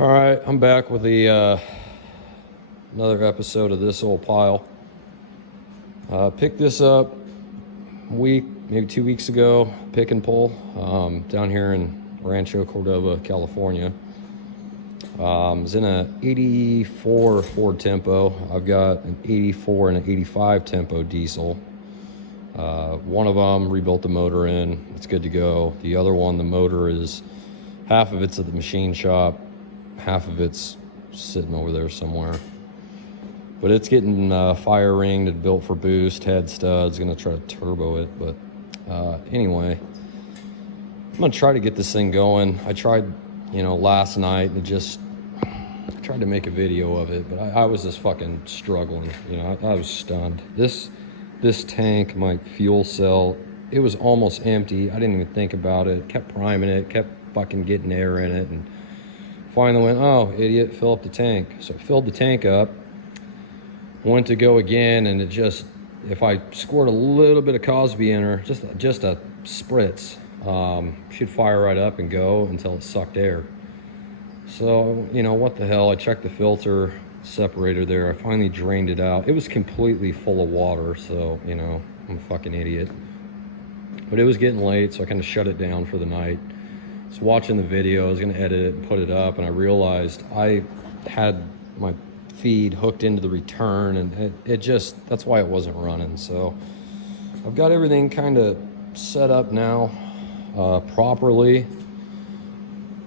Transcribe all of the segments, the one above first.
All right, I'm back with another episode of This Old Pile. Picked this up maybe 2 weeks ago, pick and pull, down here in Rancho Cordova, California. It's in a 84 Ford Tempo. I've got an 84 and an 85 Tempo diesel. One of them rebuilt the motor in. It's good to go. The other one, the motor is, half of it's at the machine shop, half of it's sitting over there somewhere. But it's getting fire ringed and built for boost, head studs. Gonna try to turbo it, but anyway, I'm gonna try to get this thing going. I tried, last night, I tried to make a video of it, but I was just fucking struggling. I was stunned. This tank, my fuel cell, it was almost empty. I didn't even think about it. Kept priming it, kept fucking getting air in it, and finally went, oh, idiot, fill up the tank. So I filled the tank up, went to go again, and it just, if I squirt a little bit of Cosby in her, just a spritz, she'd fire right up and go until it sucked air. So, what the hell, I checked the filter separator there. I finally drained it out. It was completely full of water, so, I'm a fucking idiot. But it was getting late, so I kind of shut it down for the night. I was watching the video, I was gonna edit it and put it up, and I realized I had my feed hooked into the return, and that's why it wasn't running. So I've got everything kind of set up now properly.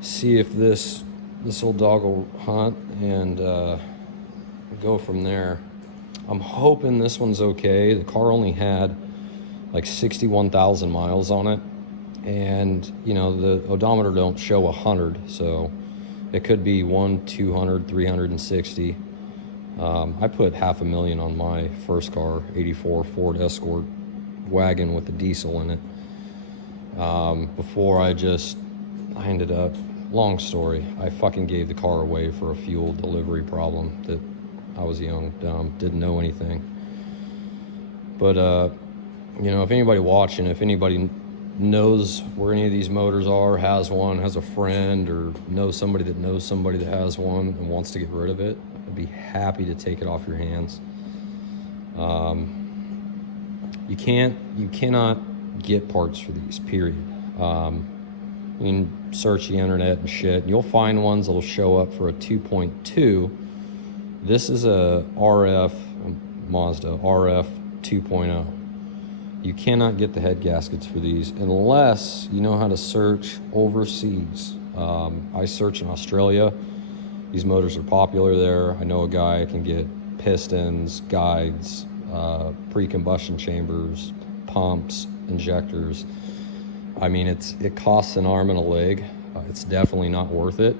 See if this old dog will hunt, and go from there. I'm hoping this one's okay. The car only had like 61,000 miles on it, and the odometer don't show 100, so it could be 200, 360. I put $500,000 on my first car, 84 Ford Escort wagon with the diesel in it. Before I ended up, long story, I fucking gave the car away for a fuel delivery problem that I was young, dumb, didn't know anything. But, if anybody watching, if anybody knows where any of these motors are, has one, has a friend, or knows somebody that has one and wants to get rid of it, I'd be happy to take it off your hands. You cannot get parts for these, period. You can search the internet and shit, and you'll find ones that'll show up for a 2.2. This is a Mazda RF 2.0. You cannot get the head gaskets for these unless you know how to search overseas. I search in Australia. These motors are popular there. I know a guy can get pistons, guides, pre-combustion chambers, pumps, injectors. I mean, it costs an arm and a leg. It's definitely not worth it.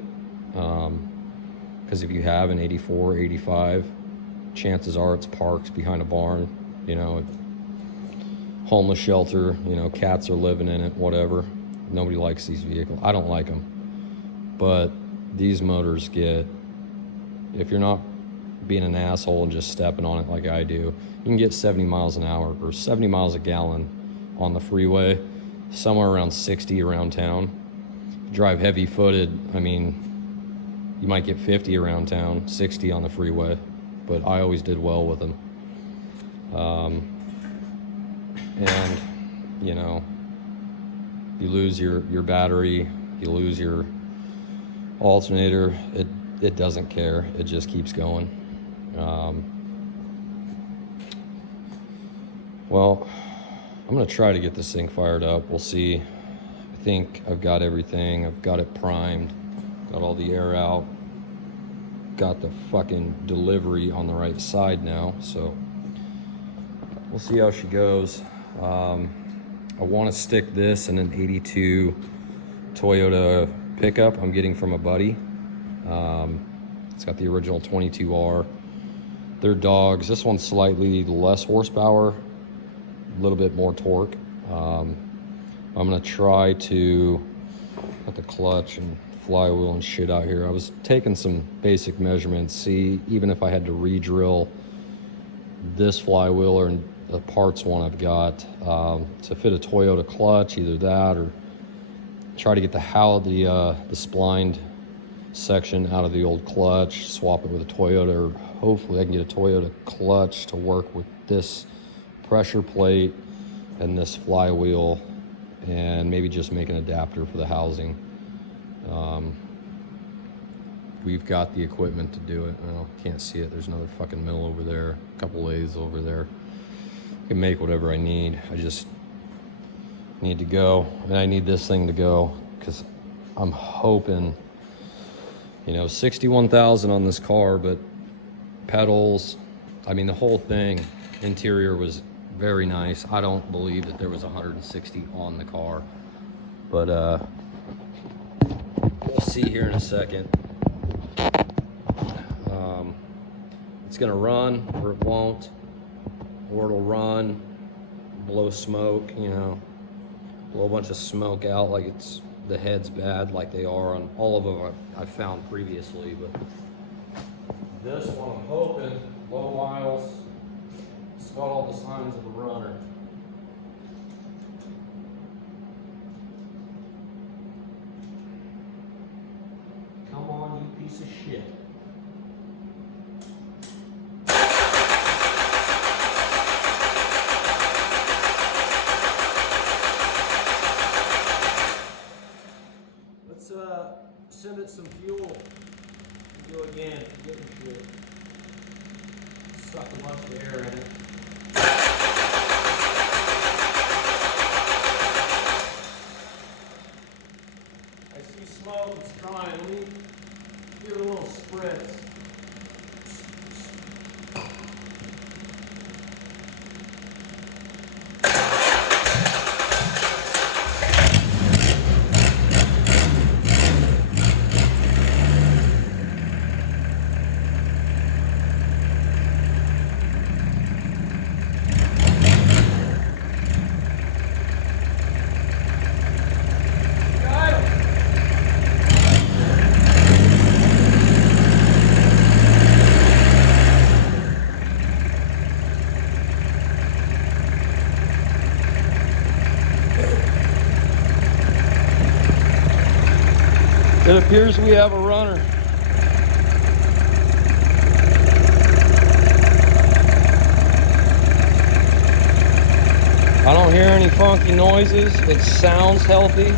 Because if you have an 84, 85, chances are it's parked behind a barn, homeless shelter, cats are living in it, whatever. Nobody likes these vehicles. I don't like them. But these motors if you're not being an asshole and just stepping on it like I do, you can get 70 miles an hour or 70 miles a gallon on the freeway, somewhere around 60 around town. Drive heavy footed, you might get 50 around town, 60 on the freeway, but I always did well with them. And you lose your battery, you lose your alternator, it doesn't care, it just keeps going. Well, I'm gonna try to get this thing fired up. We'll see. I think I've got everything. I've got it primed, got all the air out, got the fucking delivery on the right side now, so we'll see how she goes. I want to stick this in an 82 Toyota pickup I'm getting from a buddy. It's got the original 22R. They're dogs. This one's slightly less horsepower, a little bit more torque. I'm gonna try to got the clutch and flywheel and shit out here. I was taking some basic measurements, see even if I had to re-drill this flywheel or the parts one I've got to fit a Toyota clutch, either that or try to get the splined section out of the old clutch, swap it with a Toyota, or hopefully I can get a Toyota clutch to work with this pressure plate and this flywheel, and maybe just make an adapter for the housing. We've got the equipment to do it. Well, can't see it. There's another fucking mill over there, a couple lathes over there. I can make whatever I need. I just need to go, and I need this thing to go, because I'm hoping, you know, 61,000 on this car, but pedals, I mean, the whole thing, interior was very nice. I don't believe that there was 160 on the car, but we'll see here in a second. It's gonna run, or it won't, or it'll run, blow smoke, you know, blow a bunch of smoke out like it's, the head's bad, like they are on all of them I've found previously. But this one, I'm hoping, low miles, it's got all the signs of a runner. Come on, you piece of shit. Send it some fuel and go again. Get the shit. Suck a bunch of air in it. I see smoke, it's drying. Let me give it a little spritz. It appears we have a runner. I don't hear any funky noises. It sounds healthy.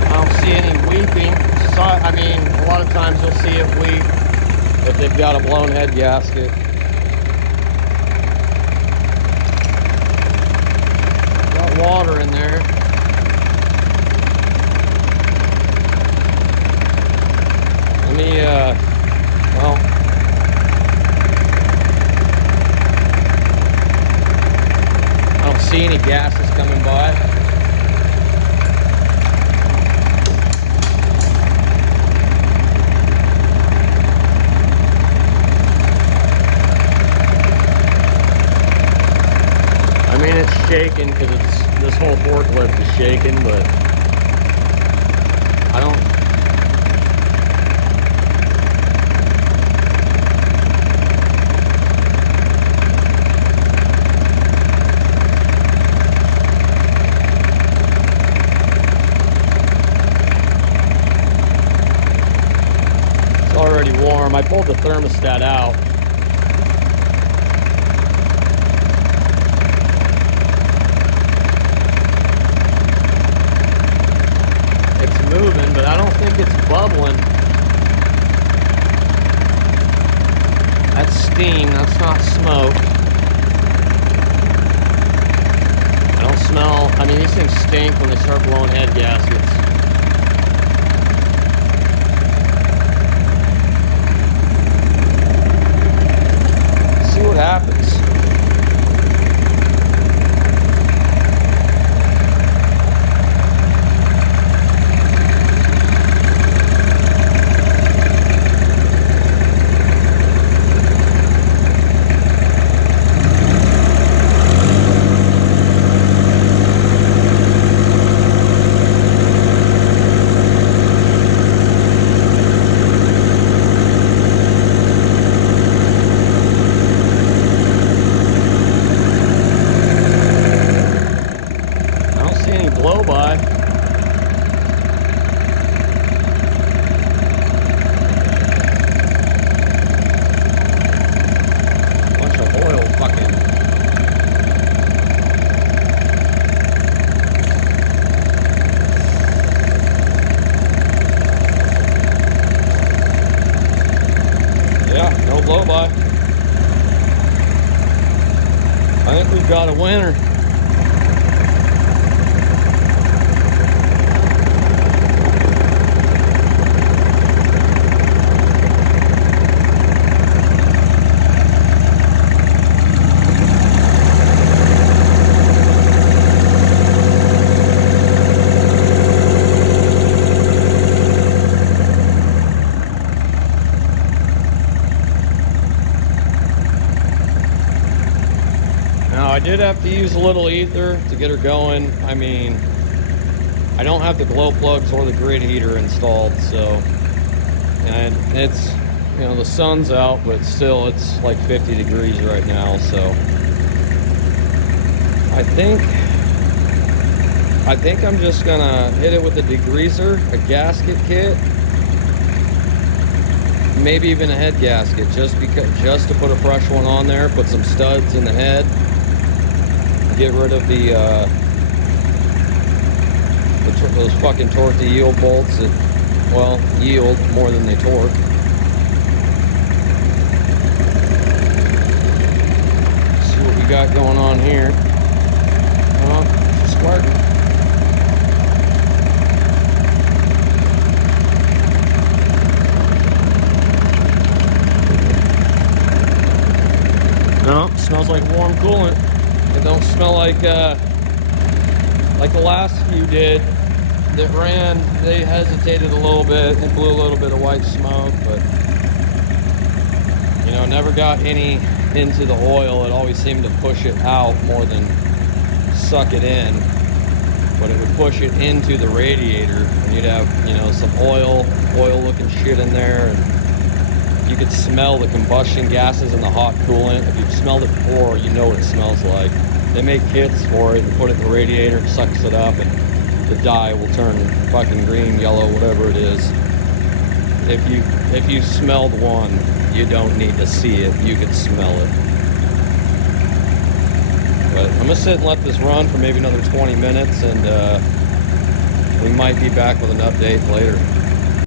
I don't see any weeping. So, I mean, a lot of times you'll see it weep if they've got a blown head gasket. Water in there. Let me, well, I don't see any gases coming by. I mean, it's shaking because this whole forklift is shaking, but I don't. It's already warm. I pulled the thermostat out. Moving, but I don't think it's bubbling. That's steam, that's not smoke. I don't smell, I mean, these things stink when they start blowing head gaskets. See what happens. shot of winter. Now, I did have to use a little ether to get her going. I mean, I don't have the glow plugs or the grid heater installed, so, and it's, you know, the sun's out, but still it's like 50 degrees right now, so I think I'm just gonna hit it with a degreaser, a gasket kit, maybe even a head gasket, just to put a fresh one on there, put some studs in the head, get rid of those fucking torque to yield bolts that, well, yield more than they torque. See what we got going on here. Oh, she's squirting. No, smells like warm coolant. It don't smell like the last few did that ran. They hesitated a little bit. It blew a little bit of white smoke, but you know, never got any into the oil. It always seemed to push it out more than suck it in. But it would push it into the radiator, and you'd have, you know, some oil-looking shit in there, and you could smell the combustion gases in the hot coolant. If you've smelled it before, you know what it smells like. They make kits for it and put it in the radiator, it sucks it up, and the dye will turn fucking green, yellow, whatever it is. If you smelled one, you don't need to see it, you can smell it. But I'm gonna sit and let this run for maybe another 20 minutes, and we might be back with an update later.